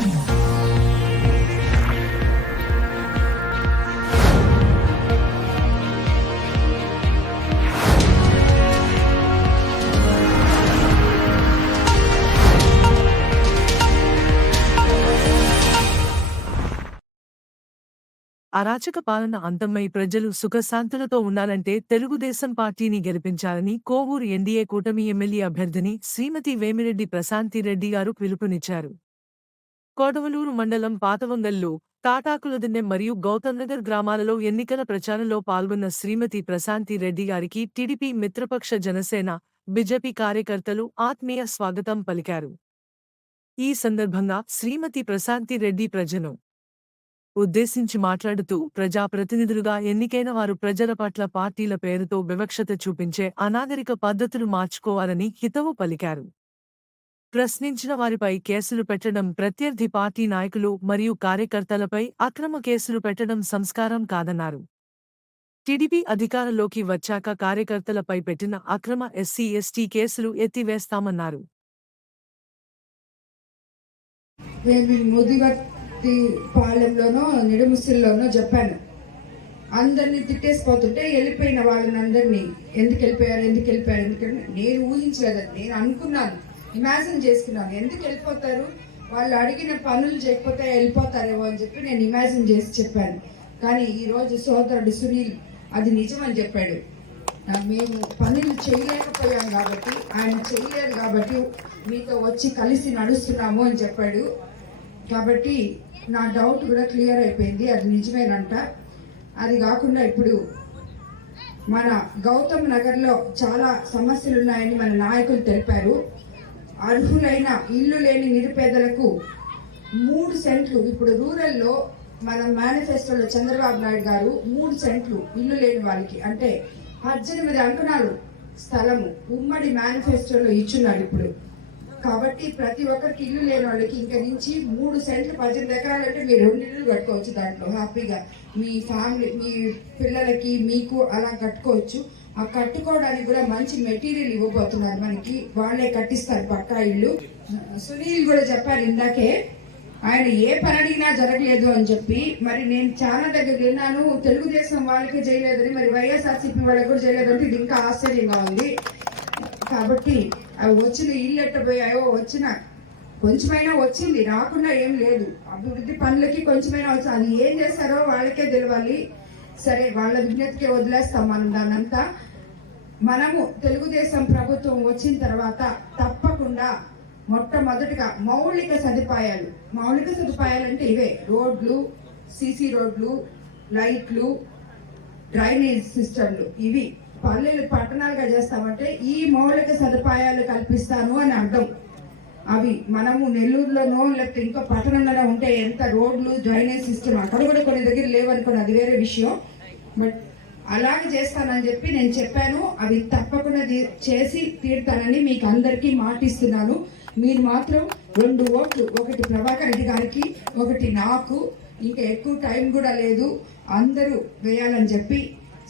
అరాచక పాలన అంతమై ప్రజలు సుఖశాంతులతో ఉండాలంటే తెలుగుదేశం పార్టీని గెలిపించాలని కోవూరు ఎన్డీఏ కూటమి ఎమ్మెల్యే అభ్యర్థిని శ్రీమతి వేమిరెడ్డి ప్రశాంతిరెడ్డి గారు పిలుపునిచ్చారు. కోటవలూరు మండలం పాతవంగల్లో, తాటాకులదిన్నె మరియు గౌతమ్నగర్ గ్రామాలలో ఎన్నికల ప్రచారంలో పాల్గొన్న శ్రీమతి ప్రశాంతిరెడ్డి గారికి టీడీపీ మిత్రపక్ష జనసేన, బీజేపీ కార్యకర్తలు ఆత్మీయ స్వాగతం పలికారు. ఈ సందర్భంగా శ్రీమతి ప్రశాంతిరెడ్డి ప్రజను ఉద్దేశించి మాట్లాడుతూ ప్రజాప్రతినిధులుగా ఎన్నికైన వారు ప్రజల పట్ల పార్టీల పేరుతో వివక్షత చూపించే అనాగరిక పద్ధతులు మార్చుకోవాలని హితవు పలికారు. ప్రశ్నించిన వారిపై కేసులు పెట్టడం, ప్రత్యర్థి పార్టీ నాయకులు మరియు కార్యకర్తలపై అక్రమ కేసులు పెట్టడం సంస్కారం కాదన్నారు. టీడీపీ అధికారంలోకి వచ్చాక కార్యకర్తలపై పెట్టిన అక్రమ ఎస్సీ, ఎస్టీ కేసులు ఎత్తివేస్తామన్నారు. పాలెంలోనో నిడుముసిల్లోనో చెప్పాను, అందరినీ తిట్టేసిపోతుంటే వెళ్ళిపోయిన వాళ్ళని అందరినీ ఎందుకు వెళ్ళిపోయారు ఎందుకంటే నేను ఊహించలేదండి. నేను అనుకున్నాను, ఇమాజిన్ చేసుకున్నాను, ఎందుకు వెళ్ళిపోతారు, వాళ్ళు అడిగిన పనులు చేయకపోతే వెళ్ళిపోతారేమో అని చెప్పి నేను ఇమాజిన్ చేసి చెప్పాను. కానీ ఈరోజు సోదరుడు సునీల్ అది నిజమని చెప్పాడు. మేము పనులు చేయలేకపోయాం కాబట్టి, ఆయన చేయలేదు కాబట్టి మీతో వచ్చి కలిసి నడుస్తున్నాము అని చెప్పాడు. కాబట్టి నా డౌట్ కూడా క్లియర్ అయిపోయింది, అది నిజమేనంట. అది కాకుండా ఇప్పుడు మన గౌతమ్ నగర్లో చాలా సమస్యలు ఉన్నాయని మన నాయకులు తెలిపారు. అర్హులైన ఇల్లు లేని నిరుపేదలకు 3 సెంట్లు, ఇప్పుడు రూరల్లో మన మేనిఫెస్టోలో చంద్రబాబు నాయుడు గారు 3 సెంట్లు ఇల్లు లేని వాళ్ళకి, అంటే 18 అంకణాలు స్థలము ఉమ్మడి మేనిఫెస్టోలో ఇచ్చున్నారు ఇప్పుడు. కాబట్టి ప్రతి ఒక్కరికి ఇల్లు లేని వాళ్ళకి ఇంక నుంచి 3 సెంట్లు 18 ఎకరాలు అంటే మీరు 2 ఇల్లు కట్టుకోవచ్చు. దాంట్లో హ్యాపీగా మీ ఫ్యామిలీ, మీ పిల్లలకి, మీకు అలా కట్టుకోవచ్చు. ఆ కట్టుకోవడానికి కూడా మంచి మెటీరియల్ ఇవ్వబోతున్నారు మనకి, వాళ్ళే కట్టిస్తారు పక్కా ఇల్లు. సునీల్ కూడా చెప్పారు ఇందాకే, ఆయన ఏ పని అడిగినా జరగలేదు అని చెప్పి. మరి నేను చాలా దగ్గర విన్నాను, తెలుగుదేశం వాళ్ళకే చేయలేదని, మరి వైఎస్ఆర్సీపీ వాళ్ళకి కూడా చేయలేదంటే ఇది ఇంకా ఆశ్చర్యంగా ఉంది. కాబట్టి అవి వచ్చిన ఇల్లు ఎట్టబోయాయో, వచ్చిన కొంచెమైనా వచ్చింది, రాకుండా ఏం లేదు. అభివృద్ధి పనులకి కొంచెమైనా వచ్చింది, అది ఏం చేస్తారో వాళ్ళకే తెలియాలి. సరే, వాళ్ళ విజ్ఞతకే వదిలేస్తాం మనం దాన్నంతా. మనము తెలుగుదేశం ప్రభుత్వం వచ్చిన తర్వాత తప్పకుండా మొట్టమొదటిగా మౌలిక సదుపాయాలు అంటే ఇవే: రోడ్లు, సీసీ రోడ్లు, లైట్లు, డ్రైనేజ్ సిస్టమ్లు. ఇవి పల్లెలు పట్టణాలుగా చేస్తామంటే ఈ మౌలిక సదుపాయాలు కల్పిస్తాను అని అర్థం. అవి మనము నెల్లూరులోనో లేకపోతే ఇంకో పట్టణంలో ఉంటే ఎంత రోడ్లు, డ్రైనేజ్ సిస్టమ్ అక్కడ కూడా కొన్ని దగ్గర లేవనుకోండి, అది వేరే విషయం. బట్ అలాగే చేస్తానని చెప్పి నేను చెప్పాను. అవి తప్పకుండా చేసి తీరుతానని మీకు అందరికీ మాటిస్తున్నాను. మీరు మాత్రం 2 ఓట్లు, ఒకటి ప్రభాకర్ రెడ్డి గారికి, ఒకటి నాకు, ఇంకా ఎక్కువ టైం కూడా లేదు, అందరూ వేయాలని చెప్పి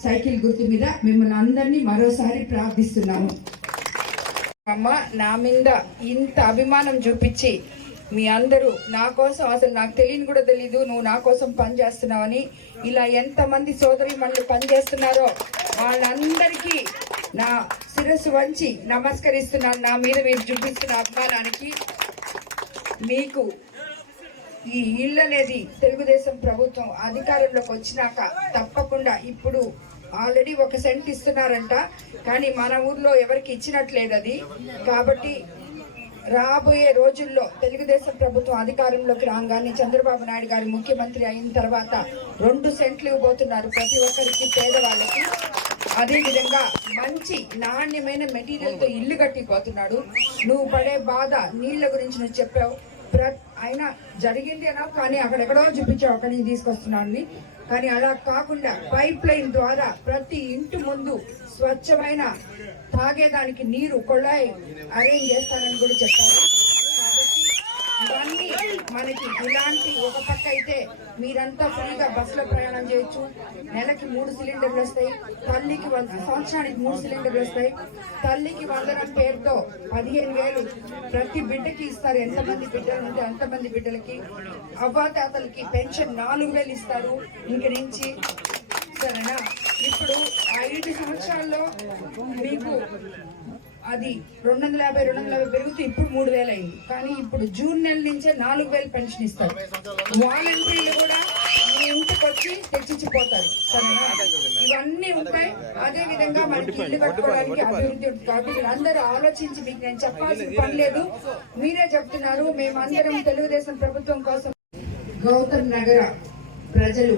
సైకిల్ గుర్తు మీద మిమ్మల్ని అందరినీ మరోసారి ప్రార్థిస్తున్నాము. అమ్మ, నా మీద ఇంత అభిమానం చూపించి మీ అందరూ నా కోసం, అసలు నాకు తెలియని కూడా తెలీదు నువ్వు నా కోసం పనిచేస్తున్నావని, ఇలా ఎంతమంది సోదరి మళ్ళీ పనిచేస్తున్నారో వాళ్ళందరికీ నా శిరస్సు వంచి నమస్కరిస్తున్నాను. నా మీద మీరు చూపిస్తున్న అభిమానానికి. మీకు ఈ ఇల్లు అనేది తెలుగుదేశం ప్రభుత్వం అధికారంలోకి వచ్చినాక తప్పకుండా, ఇప్పుడు ఆల్రెడీ 1 సెంట్ ఇస్తున్నారంట, కానీ మన ఊర్లో ఎవరికి ఇచ్చినట్లేదు అది. కాబట్టి రాబోయే రోజుల్లో తెలుగుదేశం ప్రభుత్వం అధికారంలోకి రాగానే, చంద్రబాబు నాయుడు గారు ముఖ్యమంత్రి అయిన తర్వాత 2 సెంట్లు ఇవ్వబోతున్నారు ప్రతి ఒక్కరికి, పేదవాళ్ళకి. అదేవిధంగా మంచి నాణ్యమైన మెటీరియల్తో ఇల్లు కట్టిపోతున్నాడు. నువ్వు పడే బాధ నీళ్ల గురించి నువ్వు చెప్పావు, అయినా జరిగింది అన్నావు, కానీ అక్కడెక్కడో చూపించావు, అక్కడి నుంచి తీసుకొస్తున్నాను. కానీ అలా కాకుండా పైప్ లైన్ ద్వారా ప్రతి ఇంటి ముందు స్వచ్ఛమైన తాగేదానికి నీరు, కొళాయి అరేంజ్ చేస్తానని కూడా చెప్పారు. కాబట్టి ఇవన్నీ మనకి ఇలాంటి ఒక పక్క అయితే మీరంతా ఫ్రీగా బస్సులో ప్రయాణం చేయొచ్చు, నెలకి 3 సిలిండర్లు వస్తాయి, తల్లికి సంవత్సరానికి 3 సిలిండర్లు వస్తాయి, తల్లికి వందనం పేరుతో 15,000 ప్రతి బిడ్డకి ఇస్తారు. ఎంతమంది బిడ్డలు ఉంటే అంతమంది బిడ్డలకి. అవ్వాతాతలకి పెన్షన్ 4,000 ఇస్తారు ఇంక నుంచి. సరేనా? ఇప్పుడు 5 సంవత్సరాల్లో మీకు అది 250 పెరుగుతూ ఇప్పుడు 3,000 అయింది. కానీ ఇప్పుడు జూన్ నెల నుంచే 4,000 పెన్షన్ ఇస్తారు. వాలంటీర్లు కూడా మీ ఇంటికి వచ్చి తెచ్చిచ్చిపోతారు. సరేనా? ఇవన్నీ ఉంటాయి. అదే విధంగా మనకి ఇల్లు కట్టుకోవడానికి అభివృద్ధి ఉంటుంది. కాబట్టి అందరూ ఆలోచించి, మీకు నేను చెప్పాల్సిన పని లేదు, మీరే చెప్తున్నారు. మేమందరం తెలుగుదేశం ప్రభుత్వం కోసం. గౌతమ్ నగర ప్రజలు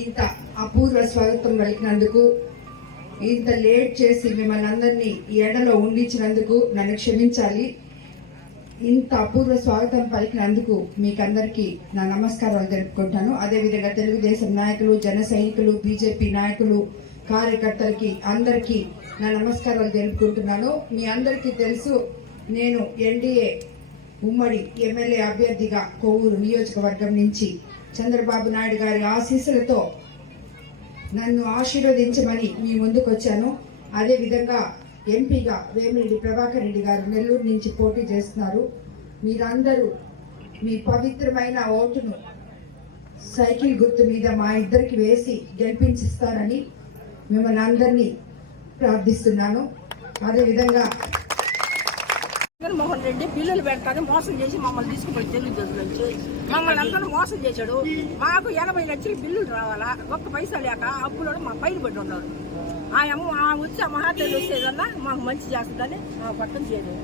ఇంత అపూర్వ స్వాగతం పలికినందుకు, ఇంత లేట్ చేసి మిమ్మల్ని అందరినీ ఈ ఎండలో ఉండించినందుకు నన్ను క్షమించాలి. ఇంత అపూర్వ స్వాగతం పలికినందుకు మీకందరికీ నా నమస్కారాలు తెలుపుకుంటాను. అదేవిధంగా తెలుగుదేశం నాయకులు, జన సైనికులు, బీజేపీ నాయకులు, కార్యకర్తలకి అందరికీ నా నమస్కారాలు తెలుపుకుంటున్నాను. మీ అందరికీ తెలుసు, నేను ఎన్డీఏ ఉమ్మడి ఎమ్మెల్యే అభ్యర్థిగా కొవ్వూరు నియోజకవర్గం నుంచి చంద్రబాబు నాయుడు గారి ఆశీస్సులతో నన్ను ఆశీర్వదించమని మీ ముందుకు వచ్చాను. అదేవిధంగా ఎంపీగా వేమిరెడ్డి ప్రభాకర్ రెడ్డి గారు నెల్లూరు నుంచి పోటీ చేస్తున్నారు. మీరందరూ మీ పవిత్రమైన ఓటును సైకిల్ గుర్తు మీద మా ఇద్దరికి వేసి గెలిపించిస్తారని మిమ్మల్ని అందరినీ ప్రార్థిస్తున్నాను. అదేవిధంగా జగన్మోహన్ రెడ్డి బిల్లులు పెడతాను మోసం చేసి మమ్మల్ని తీసుకుపోయి తెలుగుదేశం నుంచి మమ్మల్ని అందరూ మోసం చేశాడు. మాకు 80 లక్షలు బిల్లులు రావాలా, ఒక్క పైసా లేక అప్పులో మా పైన పడి ఉన్నారు. ఆ వచ్చి ఆ మహాదేవి వచ్చేదన్నా మాకు మంచి చేస్తుందని మా పట్టం చేయలేదు.